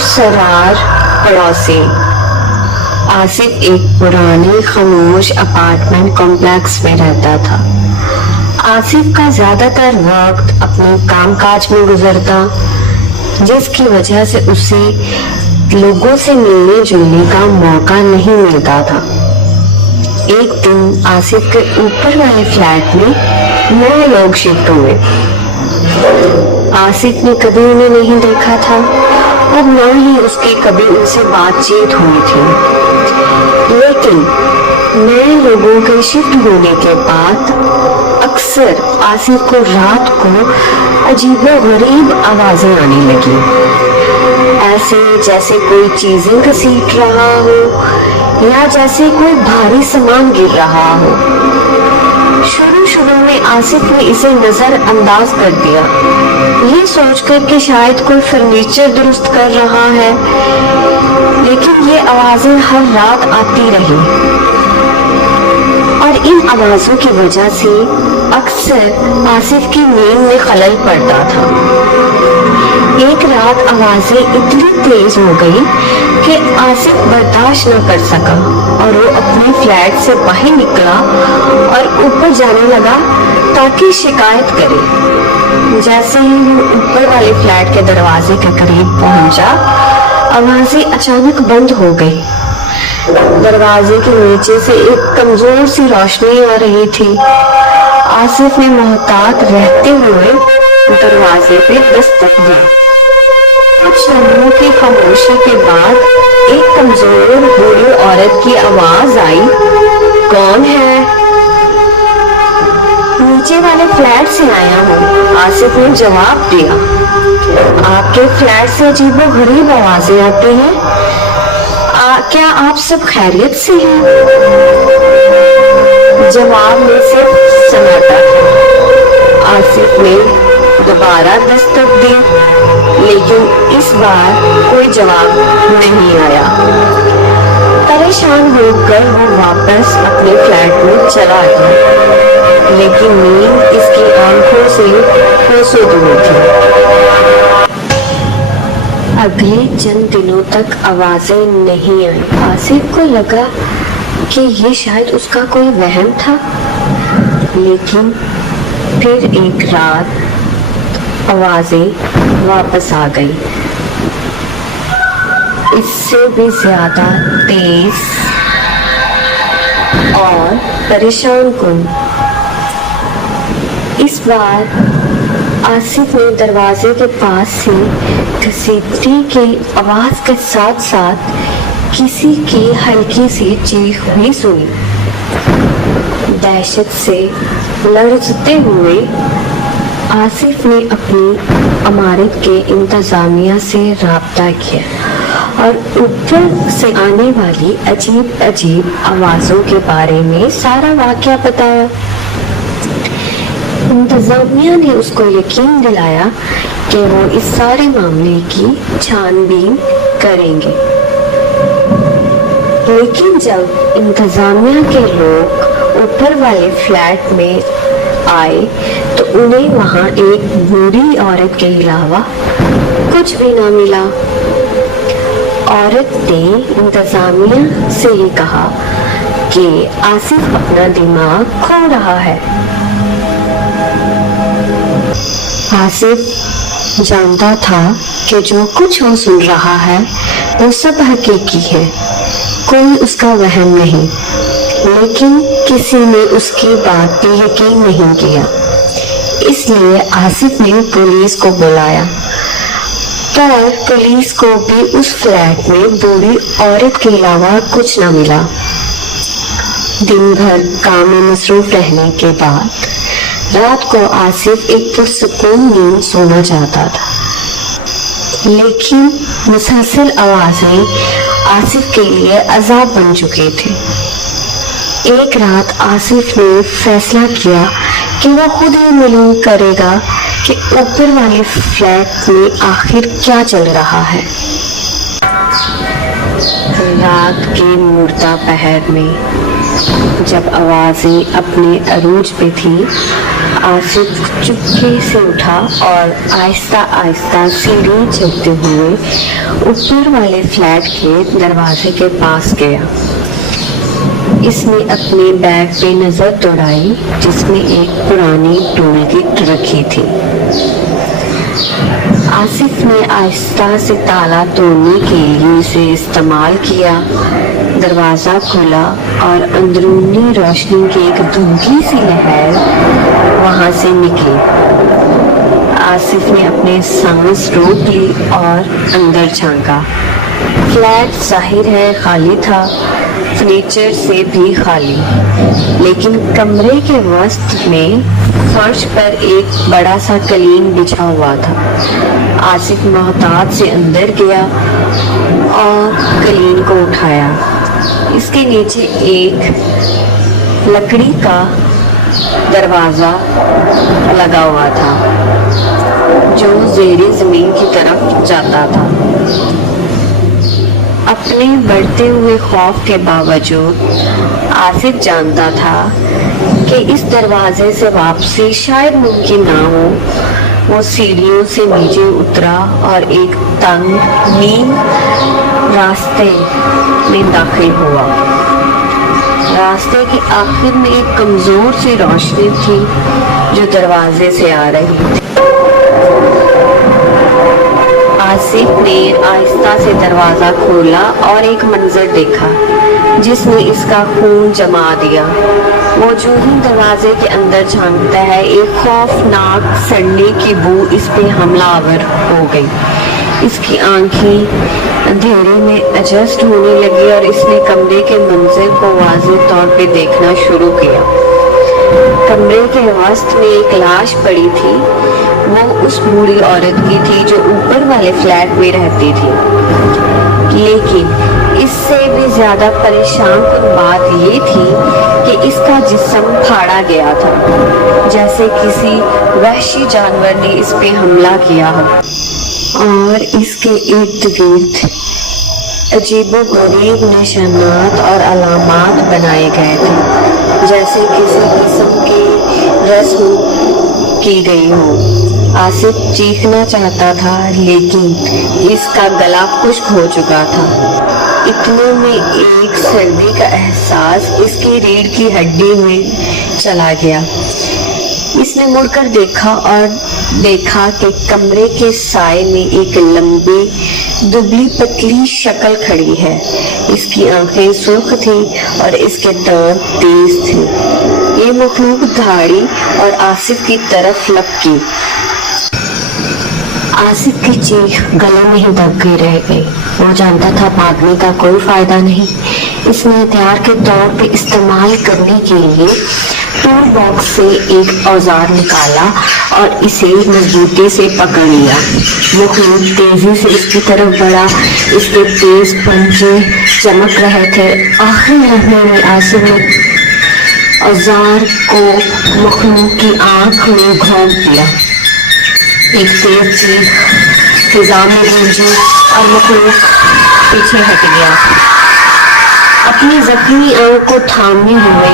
پرسرار پڑوسی۔ آصف ایک پرانے خاموش اپارٹمنٹ کمپلیکس میں رہتا تھا۔ آصف کا زیادہ تر وقت اپنے کام کاج میں گزرتا، جس کی وجہ سے اسے لوگوں سے ملنے جلنے کا موقع نہیں ملتا تھا۔ ایک دن آصف کے اوپر والے فلیٹ میں نئے لوگ شفٹ ہوئے۔ آصف نے کبھی انہیں نہیں دیکھا تھا اور نہ ہی اس کی کبھی ان سے بات چیت ہوئی تھی، لیکن نئے لوگوں کے شفٹ ہونے کے بعد اکثر آصف کو رات کو عجیب و غریب آوازیں آنے لگی، ایسے جیسے کوئی چیزیں گھسیٹ رہا ہو یا جیسے کوئی بھاری سامان گر رہا ہو۔ شروع میں آصف نے اسے نظر انداز کر دیا، یہ سوچ کر کہ شاید کوئی فرنیچر درست کر رہا ہے، لیکن یہ آوازیں ہر رات آتی رہی اور ان آوازوں کی وجہ سے اکثر آصف کی نیند میں خلل پڑتا تھا۔ ایک رات آوازیں اتنی تیز ہو گئی کہ آصف برداشت نہ کر سکا اور وہ اپنے فلیٹ سے باہر نکلا اور اوپر جانے لگا تاکہ شکایت کرے۔ جیسے ہی وہ اوپر والے فلیٹ کے دروازے کے قریب پہنچا، آوازیں اچانک بند ہو گئی۔ دروازے کے نیچے سے ایک کمزور سی روشنی آ رہی تھی۔ آصف نے محتاط رہتے ہوئے دروازے پہ دستک دی۔ کچھ لمحوں کی خاموشی کے بعد ایک کمزور بوڑھی عورت کی آواز آئی، کون ہے؟ نیچے والے فلیٹ سے آیا ہوں، آصف نے جواب دیا۔ آپ کے فلیٹ سے عجیب و غریب آوازیں آتی ہیں، کیا آپ سب خیریت سے ہیں؟ جواب میں صرف سناٹا تھا۔ آصف نے دوبارہ دستک دی، لیکن اس بار کوئی جواب نہیں آیا۔ پریشان ہو کر وہ واپس اپنے فلیٹ میں چلا گیا، لیکن نیند اس کی آنکھوں سے کوسوں دور تھی۔ اگلے چند دنوں تک آوازیں نہیں آئیں۔ آصف کو لگا کہ یہ شاید اس کا کوئی وہم تھا، لیکن پھر ایک رات آوازیں واپس آ گئی، اس سے بھی زیادہ تیز اور پریشان کن۔ اس بار آصف نے دروازے کے پاس سے گھسیٹنے کی آواز کے ساتھ ساتھ کسی کی ہلکی سی چیخ بھی سنی۔ دہشت سے لرزتے ہوئے آصف نے اپنی عمارت کے انتظامیہ سے رابطہ کیا اور اوپر سے آنے والی عجیب آوازوں کے بارے میں سارا واقعہ بتایا۔ انتظامیہ نے اس کو یقین دلایا کہ وہ اس سارے معاملے کی چھان بین کریں گے، لیکن جب انتظامیہ کے لوگ اوپر والے فلیٹ میں آئے تو انہیں وہاں ایک بوڑھی عورت کے علاوہ کچھ بھی نہ ملا۔ عورت نے انتظامیہ سے یہ کہا کہ آصف اپنا دماغ کھو رہا ہے۔ آصف جانتا تھا کہ جو کچھ وہ سن رہا ہے وہ سب حقیقی ہے، کوئی اس کا وہم نہیں، لیکن کسی نے اس کی بات پہ یقین نہیں کیا۔ اس لیے آصف نے پولیس کو بلایا، پر پولیس کو بھی اس فلیٹ میں بوڑھی عورت کے علاوہ کچھ نہ ملا۔ دن بھر کام میں مصروف رہنے کے بعد رات کو آصف ایک پرسکون نیند سونا چاہتا تھا، لیکن مسلسل آوازیں آصف کے لیے عذاب بن چکے تھے۔ ایک رات آصف نے فیصلہ کیا کہ وہ خود ہی معلوم کرے گا کہ اوپر والے فلیٹ میں آخر کیا چل رہا ہے۔ رات کے مردہ پہر میں جب آوازیں اپنے عروج پہ تھی، आसिफ चुपके से उठा और आहिस्ता आहिस्ता सीढ़ी चढ़ते हुए ऊपर वाले फ्लैट के दरवाजे के पास गया। इसने अपने बैग पे नजर दौड़ाई जिसमें एक पुरानी टूल किट रखी थी। आसिफ ने आहिस्ता से ताला तोड़ने के लिए इसे इस्तेमाल किया। दरवाजा खुला और अंदरूनी रोशनी की एक धुंधली सी लहर वहां से निकली। आसिफ ने अपने सांस रोक ली और अंदर झांका। फ्लैट जाहिर है खाली था, फर्नीचर से भी खाली, लेकिन कमरे के वसत में फर्श पर एक बड़ा सा कलीन बिछा हुआ था। आसिफ मोहतात से अंदर गया और कलीन को उठाया। इसके नीचे एक लकड़ी का दरवाजा लगा हुआ था जो ज़ेरे ज़मीन की तरफ जाता था। अपने बढ़ते हुए खौफ के बावजूद आसिफ जानता था कि इस दरवाजे से वापसी शायद मुमकिन ना हो। वो सीढ़ियों से नीचे उतरा और एक तंग नीम रास्ते में दाखिल हुआ। रास्ते के आखिर में एक कमजोर सी रोशनी थी जो दरवाजे से आ रही थी। आसिफ ने आहिस्ता से दरवाजा खोला और एक मंजर देखा जिसने इसका खून जमा दिया। वो जो ही दरवाजे के अंदर झांकता है, एक खौफनाक सड़ने की बू इस पे हमलावर हो गई। इसकी आंखें अंधेरे में एडजस्ट होने लगी और इसने कमरे के मंजर को वाज़ेह तौर पे देखना शुरू किया। कमरे के वसत में एक लाश पड़ी थी। वो उस बूढ़ी औरत की थी जो ऊपर वाले फ्लैट में रहती थी। लेकिन इससे भी ज्यादा परेशान कुन बात ये थी कि इसका जिस्म फाड़ा गया था, जैसे किसी वहशी जानवर ने इस पे हमला किया हो। और इसके इर्द गिर्द अजीबोगरीब निशानात और अलामात बनाए गए थे, जैसे किसी किस्म की रस्म की गई हो। आसिफ चीखना चाहता था लेकिन इसका गला खुश्क हो चुका था। इतने में एक सर्दी का एहसास इसकी रीढ़ की हड्डी में चला गया। इसने मुड़कर देखा और देखा कि कमरे के साए में एक लंबी दुबली पतली शक्ल खड़ी है। इसकी आंखें सुर्ख थी और इसके दांत तेज थे। ये मखलूक धाड़ी और आसिफ की तरफ लपकी। आसिफ की चीख गले में ही दब गई रह गई। वो जानता था भागने का कोई फायदा नहीं। इसने हथियार के तौर पे इस्तेमाल करने के लिए टूल बॉक्स से एक औजार निकाला और इसे मजबूती से पकड़ लिया। मखलूक तेजी से इसकी तरफ बढ़ा। इसके तेज पंजे चमक रहे थे। आखिरी लम्हे में आसिफ ने औजार को मखलूक की आंख में घोंप दिया। एक तेज चीख फिजा में गूंजी और मखलूक पीछे हट गया, अपनी जख्मी आंख को थामे हुए।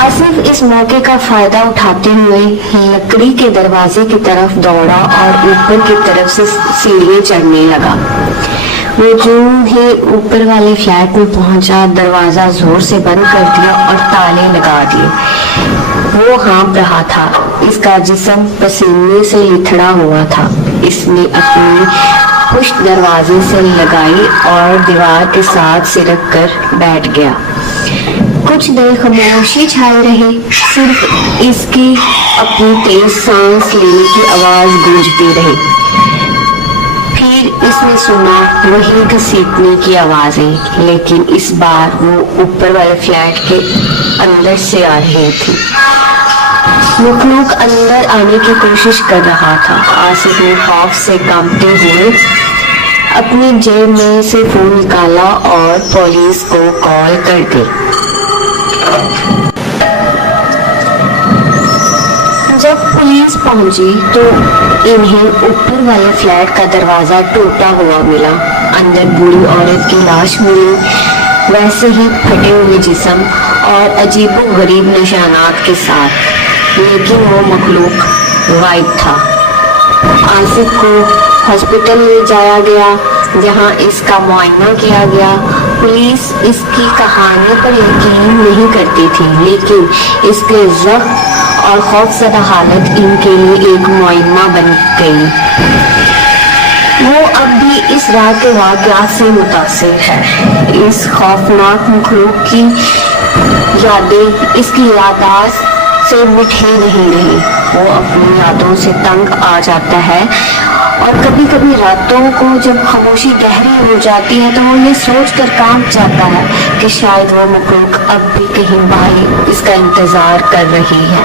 आसिफ इस मौके का फायदा उठाते हुए लकड़ी के दरवाजे की तरफ दौड़ा और ऊपर की तरफ से सीढ़ियां चढ़ने लगा। वो जो ही ऊपर वाले फ्लैट में पहुंचा, दरवाजा जोर से बंद कर दिया और ताले लगा दिए। वो हाँप रहा था। इसका जिस्म पसीने से लिथड़ा हुआ था। इसने अपनी पुश्त दरवाजे से लगाई और दीवार के साथ सिरक कर बैठ गया। कुछ देर खामोशी छाई रही। सिर्फ इसकी अपनी तेज सांस लेने की आवाज गूंजती रही। फिर इसने सुना वही घसीटने की आवाजें, लेकिन इस बार वो ऊपर वाले फ्लैट के अंदर से आ रही थी। मखलूक अंदर आने की कोशिश कर रहा था। आसिफ ने खौफ से कांपते हुए अपनी जेब में से फोन निकाला और पुलिस को कॉल कर दी। जब पुलिस पहुंची तो इन्हें ऊपर वाले फ्लैट का दरवाजा टूटा हुआ मिला। अंदर बूढ़ी औरत की लाश मिली। वैसे ही फटे हुए जिस्म और अजीबोगरीब निशानात के साथ, लेकिन वो मखलूक गायब था। आसिफ को हॉस्पिटल ले जाया गया जहां इसका मुआयना किया गया। पुलिस इसकी कहानी पर यकीन नहीं करती थी, लेकिन इसके ज़ख्म और खौफजदा हालत इनके लिए एक मुआयना बन गई। वो अब भी इस रात के वाक़यात से मुतासिर है। इस खौफनाक मखलूक की यादें इसकी यादाश्त से मिट ही नहीं रही। वो अपनी यादों से तंग आ जाता है और कभी कभी रातों को जब खामोशी गहरी हो जाती है तो वो ये सोच कर कांप जाता है कि शायद वो मखलूक अब भी कहीं बाहर इसका इंतजार कर रही है।